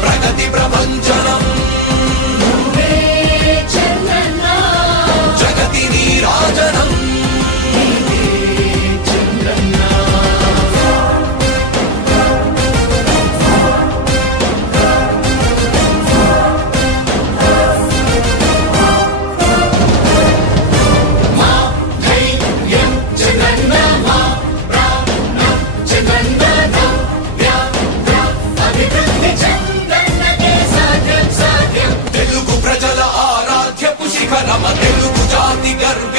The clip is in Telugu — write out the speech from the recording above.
ప్రగతి ప్రపంచనం. తెలుగు